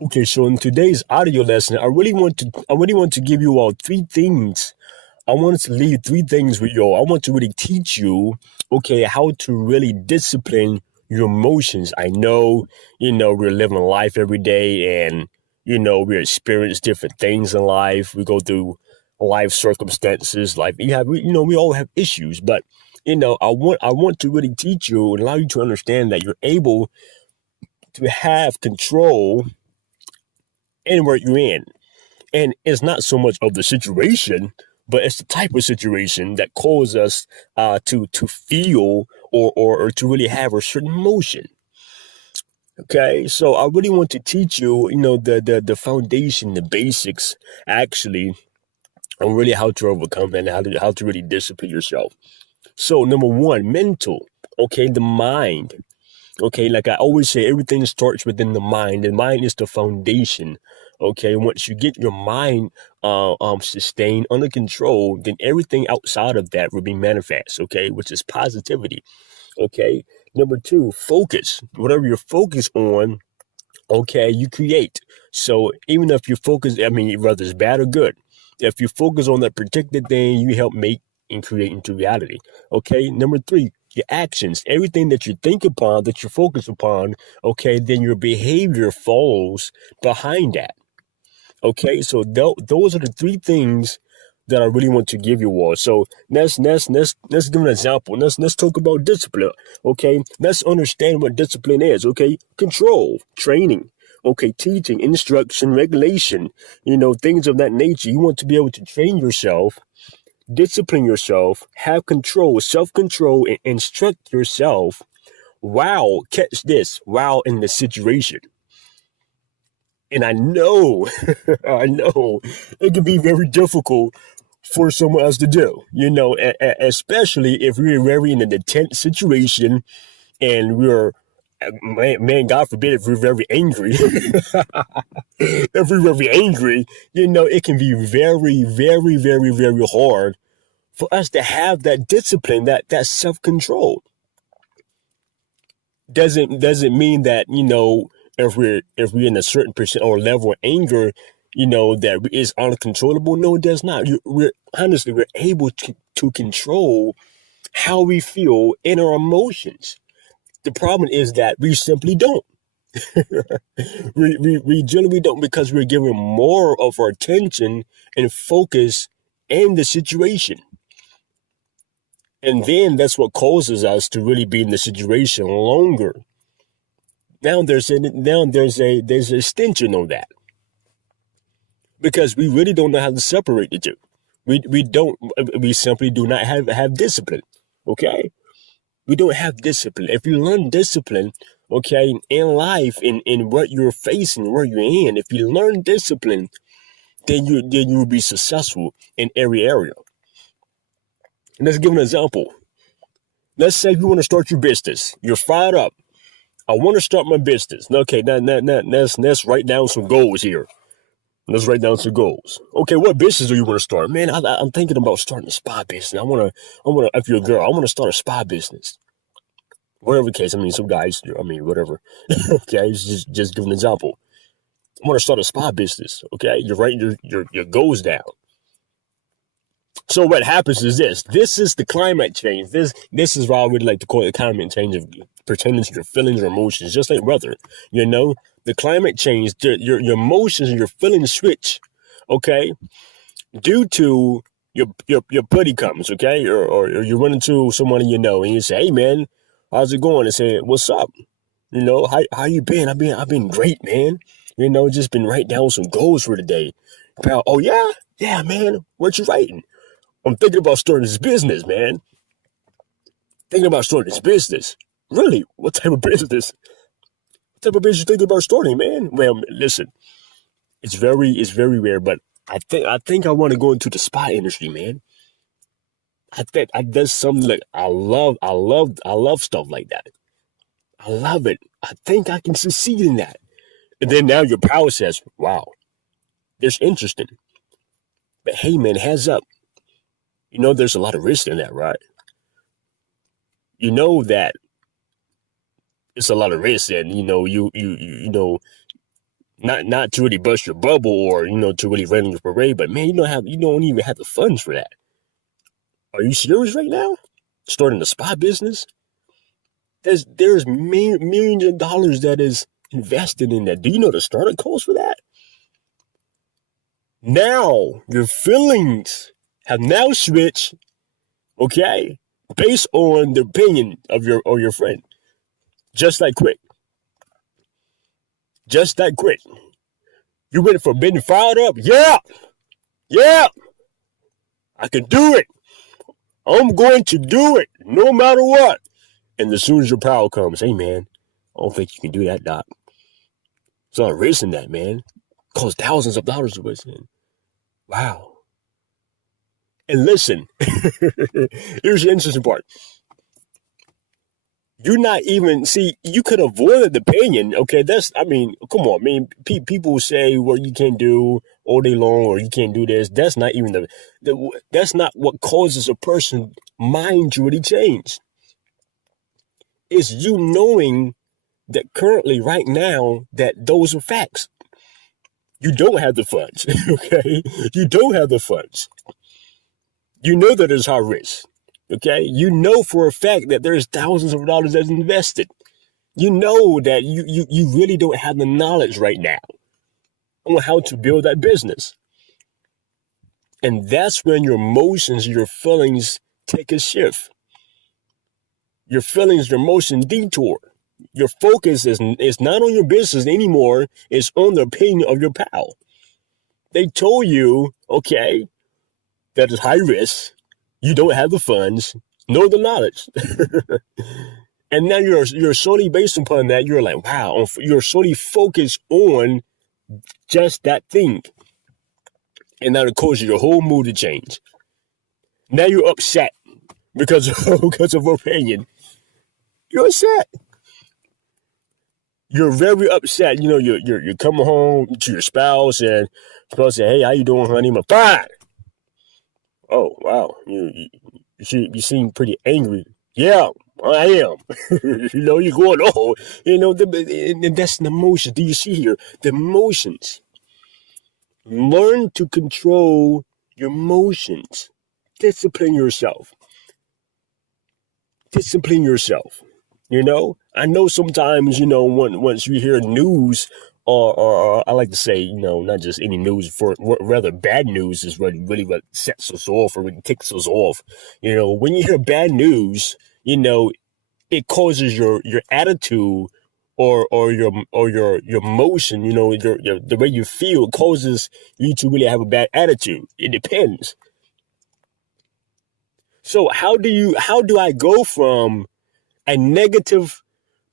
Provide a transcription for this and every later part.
Okay, so in today's audio lesson, I really want to give you all three things. I wanted to leave three things with you all. I want to really teach you, okay, how to really discipline your emotions. I know, we're living life every day and we experience different things in life. We go through life circumstances, like we all have issues, but I want to really teach you and allow you to understand that you're able to have control in where you're in. And it's not so much of the situation, but it's the type of situation that causes us to feel or to really have a certain emotion. Okay, so I really want to teach you, the foundation, the basics, actually, on really how to overcome and how to really discipline yourself. So number one, mental. Okay, the mind. Okay, like I always say, everything starts within the mind. The mind is the foundation. Okay, once you get your mind sustained under control, then everything outside of that will be manifest. Okay, which is positivity. Okay, number two, focus. Whatever you're focused on, okay, you create. So even if you focus, I mean, whether it's bad or good, if you focus on that particular thing, you help make and create into reality. Okay, number three, your actions, everything that you think upon, that you focus upon, okay, then your behavior follows behind that. Okay, so those are the three things that I really want to give you all. So let's give an example. Let's talk about discipline. Okay, let's understand what discipline is. Okay, control, training. Okay, teaching, instruction, regulation. Things of that nature. You want to be able to train yourself, discipline yourself, have control, self-control, and instruct yourself. Wow, catch this. Wow, in the situation. And I know, I know it can be very difficult for someone else to do, especially if we're very in a tense situation and man, God forbid, if we're very angry, if we're very angry, it can be very, very, very, very hard for us to have that discipline, that self-control. Doesn't mean that if we're in a certain percent or level of anger, that is uncontrollable. No, it does not. We're able to control how we feel in our emotions. The problem is that we simply don't. We generally don't, because we're giving more of our attention and focus in the situation. And then that's what causes us to really be in the situation longer. Now there's a extension on that, because we really don't know how to separate the two. We simply do not have discipline. Okay, we don't have discipline. If you learn discipline, okay, in life, in what you're facing, where you're in, if you learn discipline, then you will be successful in every area. And let's give an example. Let's say you want to start your business. You're fired up. I want to start my business. Okay, let's write down some goals here. Let's write down some goals. Okay, what business do you want to start? Man, I'm thinking about starting a spa business. If you're a girl, I want to start a spa business. Whatever the case, I mean, some guys, I mean, whatever. Okay, just give an example. I want to start a spa business. Okay, you're writing your goals down. So what happens is this. This is the climate change. This is why I would like to call it climate change, of pertaining to your feelings or emotions, just like weather. The climate change, your emotions and your feelings switch. Okay, due to your buddy comes, okay, or you run into someone and you say, "Hey man, how's it going?" And say, "What's up? How you been? I've been great, man. Just been writing down some goals for today." Pal, oh yeah, man. What you writing? I'm thinking about starting this business, man. Thinking about starting this business. Really? What type of business? What type of business you thinking about starting, man? Well, listen, it's very rare, but I think I want to go into the spa industry, man. I think that's something like I love stuff like that. I love it. I think I can succeed in that. And then now your power says, wow, that's interesting. But hey, man, heads up. There's a lot of risk in that, right? You know that it's a lot of risk, and you know Not to really bust your bubble or to really rain on your parade, but man, you don't even have the funds for that. Are you serious right now? Starting a spa business? There's millions of dollars that is invested in that. Do you know the startup cost for that? Now your feelings have now switched, okay, based on the opinion of your friend. Just that quick. Just that quick. You went from being fired up, yeah, I can do it. I'm going to do it no matter what. And as soon as your power comes, hey man, I don't think you can do that, Doc. It's not racing that, man. It costs thousands of dollars to race in. Wow. And listen, here's the interesting part. You're not even, see, you could avoid the opinion, okay? Come on, people say what you can't do all day long or you can't do this. That's not even that's not what causes a person's mind to really change. It's you knowing that currently, right now, that those are facts. You don't have the funds, okay? You don't have the funds. You know that there's high risk, okay? You know for a fact that there's thousands of dollars that's invested. You know that you really don't have the knowledge right now on how to build that business. And that's when your emotions, your feelings take a shift. Your feelings, your emotion detour. Your focus is not on your business anymore. It's on the opinion of your pal. They told you, okay, that is high risk. You don't have the funds, nor the knowledge. And now you're solely based upon that. You're like, wow, you're solely focused on just that thing. And now it causes your whole mood to change. Now you're upset because of opinion. You're upset. You're very upset. You're coming home to your spouse and spouse say, hey, how you doing, honey? I'm fine. Oh, wow. You seem pretty angry. Yeah, I am. You're going, oh, and that's the emotions. Do you see here? The emotions. Learn to control your emotions. Discipline yourself. Discipline yourself. I know sometimes, once you hear news, or I like to say, not just any news, for rather bad news is really what sets us off or really ticks us off. When you hear bad news, it causes your attitude or your emotion, your the way you feel causes you to really have a bad attitude. It depends. So how do I go from a negative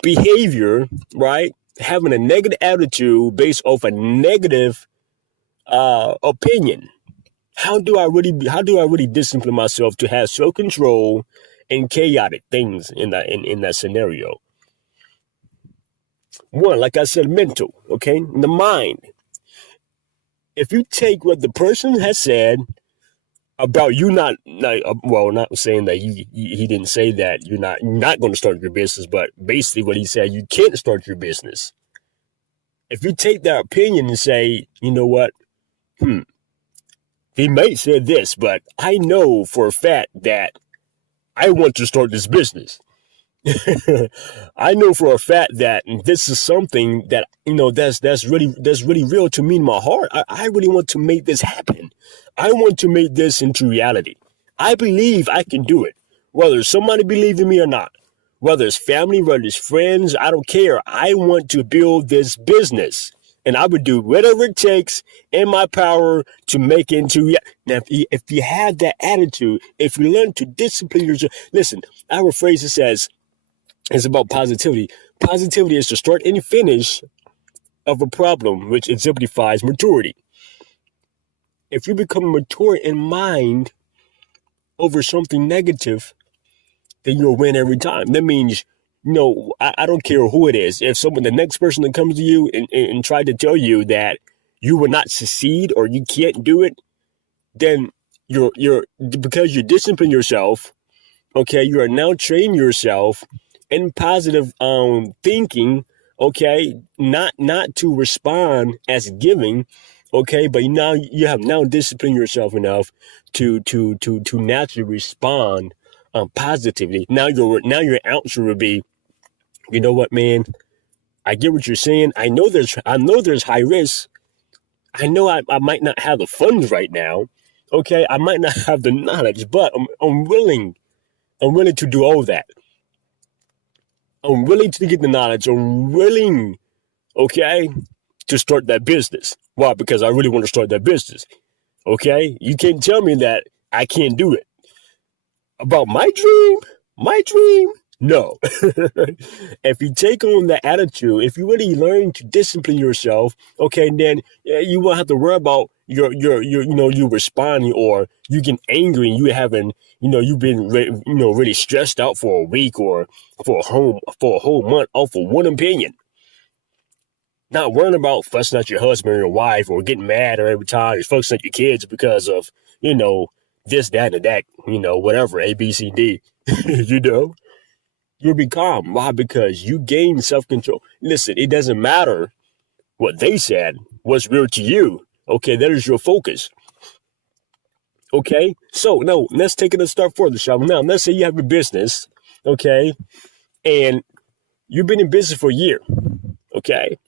behavior, right? Having a negative attitude based off a negative opinion. How do I really discipline myself to have self control and chaotic things in that scenario? One, like I said, mental, okay? The mind. If you take what the person has said about you not saying that he didn't say that you're not going to start your business, but basically what he said, you can't start your business. If you take that opinion and say, you know what, he might say this, but I know for a fact that I want to start this business. I know for a fact that this is something that that's really real to me in my heart. I really want to make this happen. I want to make this into reality. I believe I can do it, whether somebody believes in me or not, whether it's family, whether it's friends. I don't care. I want to build this business, and I would do whatever it takes in my power to make it into. Now, if you have that attitude, if you learn to discipline yourself, listen. Our phrase says. It's about positivity. Positivity is the start and finish of a problem, which exemplifies maturity. If you become mature in mind over something negative, then you'll win every time. That means, I don't care who it is. If the next person that comes to you and try to tell you that you will not succeed or you can't do it, then because you discipline yourself, okay, you are now training yourself in positive thinking Okay, not to respond as giving, okay, but now you have now disciplined yourself enough to naturally respond positively. Now your answer would be, you know what, man, I get what you're saying. I know there's high risk. I know I might not have the funds right now. Okay, I might not have the knowledge, but I'm willing. I'm willing to do all that. I'm willing to get the knowledge. I'm willing, okay, to start that business. Why? Because I really want to start that business. Okay, you can't tell me that I can't do it. About my dream, no. If you take on the attitude, if you really learn to discipline yourself, okay, then you won't have to worry about you responding or you getting angry and you having, you've been really stressed out for a week or for a whole month off of one opinion. Not worrying about fussing at your husband or your wife or getting mad or every time you're fussing at your kids because of, this, that, and that, whatever, A, B, C, D. you know, you'll be calm. Why? Because you gain self control. Listen, it doesn't matter what they said, what's real to you. Okay, that is your focus. Okay, so now let's take it a step further, shall we? Now, let's say you have a business, okay, and you've been in business for a year, okay?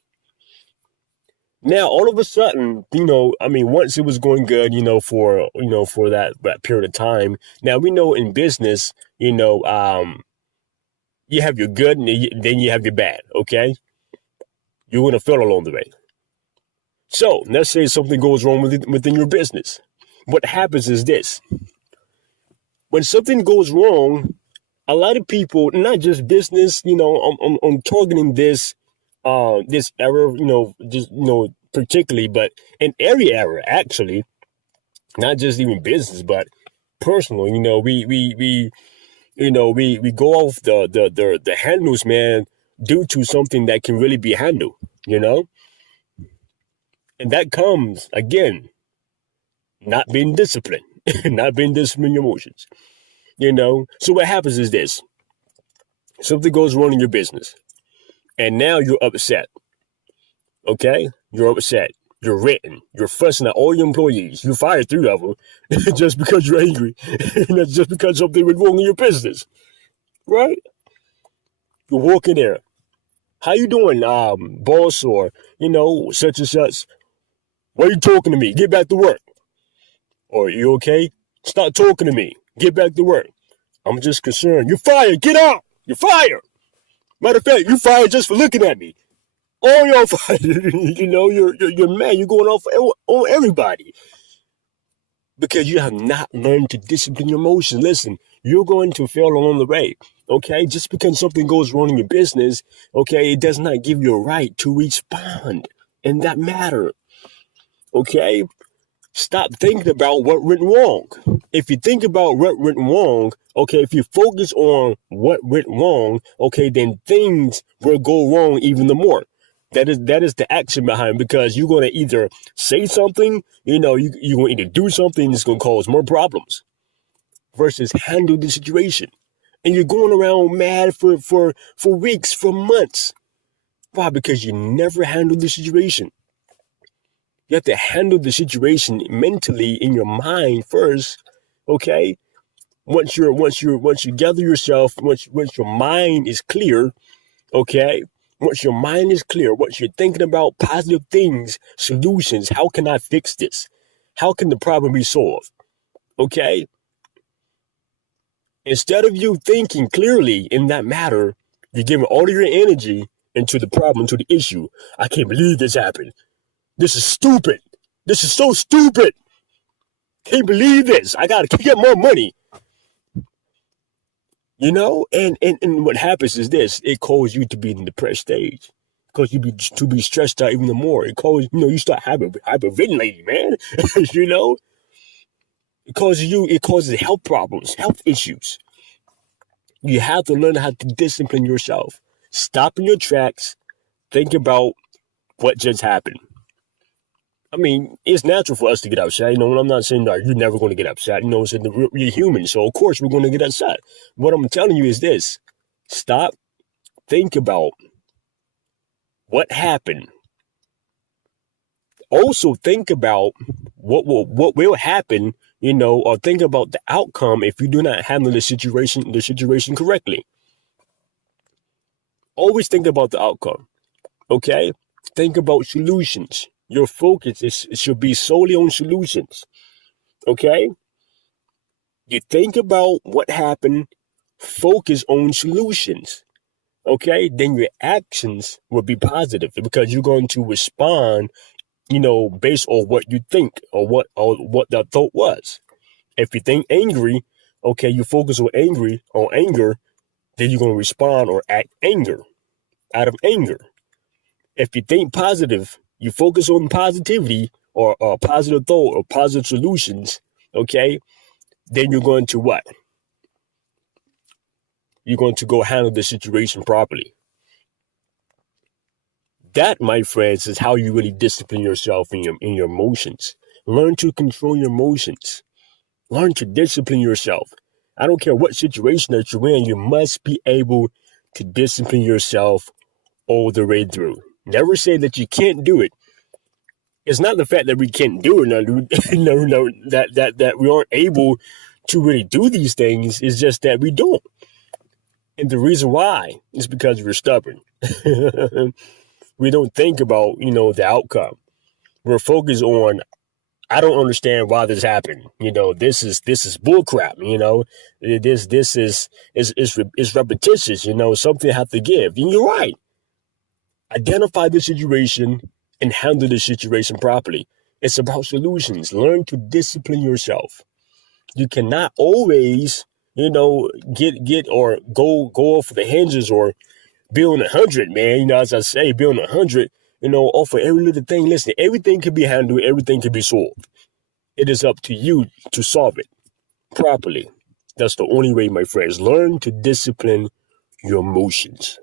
Now, all of a sudden, once it was going good, for that period of time. Now we know in business, you have your good and then you have your bad. Okay, you're gonna fail along the way. So let's say something goes wrong within your business. What happens is this: when something goes wrong, a lot of people, not just business, I'm targeting this error, just particularly, but in every era actually, not just even business, but personal. We go off the handles, man, due to something that can really be handled, you know, and that comes again not being disciplined, not being disciplined in your emotions, So what happens is this: something goes wrong in your business, and now you're upset. Okay, you're upset. You're written. You're fussing at all your employees. You fired 3 of them just because you're angry. And that's just because something went wrong in your business, right? You're walking there. How you doing, boss, or such and such? Why are you talking to me? Get back to work. Or you okay? Stop talking to me. Get back to work. I'm just concerned. You're fired. Get out. You're fired. Matter of fact, you're fired just for looking at me. Oh, you're fired. You're mad. You're going off on everybody because you have not learned to discipline your emotions. Listen, you're going to fail along the way. Okay, just because something goes wrong in your business, okay, it does not give you a right to respond in that matter. Okay, stop thinking about what went wrong. If you think about what went wrong, okay, if you focus on what went wrong, okay, then things will go wrong even the more. That is the action behind it, because you're going to either say something, you're going to either do something that's going to cause more problems versus handle the situation. And you're going around mad for weeks, for months. Why? Because you never handled the situation. You have to handle the situation mentally in your mind first, okay? Once you gather yourself, once your mind is clear, okay? Once your mind is clear, once you're thinking about positive things, solutions, how can I fix this? How can the problem be solved? Okay? Instead of you thinking clearly in that matter, you're giving all of your energy into the problem, to the issue. I can't believe this happened. This is stupid. This is so stupid. Can't believe this. I gotta get more money. And what happens is this: it causes you to be in the depressed stage. Because to be stressed out even more. It causes, you start hyperventilating, man. you know? It causes health problems, health issues. You have to learn how to discipline yourself. Stop in your tracks, think about what just happened. I mean, it's natural for us to get upset. I'm not saying that you're never going to get upset. You're human, so of course we're going to get upset. What I'm telling you is this: stop, think about what happened. Also think about what will happen, or think about the outcome if you do not handle the situation correctly. Always think about the outcome. Okay? Think about solutions. Your focus should be solely on solutions. Okay? You think about what happened, focus on solutions. Okay? Then your actions will be positive because you're going to respond, based on what you think or what that thought was. If you think angry, okay, you focus on anger, then you're going to respond or act out of anger. If you think positive, you focus on positivity or positive thought or positive solutions, okay, then you're going to what? You're going to go handle the situation properly. That, my friends, is how you really discipline yourself in your emotions. Learn to control your emotions. Learn to discipline yourself. I don't care what situation that you're in, you must be able to discipline yourself all the way through. Never say that you can't do it. It's not the fact that we can't do it, no, that we aren't able to really do these things. It's just that we don't. And the reason why is because we're stubborn. We don't think about, the outcome. We're focused on, I don't understand why this happened. This is bullcrap. This is repetitious. Something I have to give. And you're right. Identify the situation and handle the situation properly. It's about solutions. Learn to discipline yourself. You cannot always, get or go off the hinges or be on 100, man. As I say, be on 100, off of every little thing. Listen, everything can be handled, everything can be solved. It is up to you to solve it properly. That's the only way, my friends. Learn to discipline your emotions.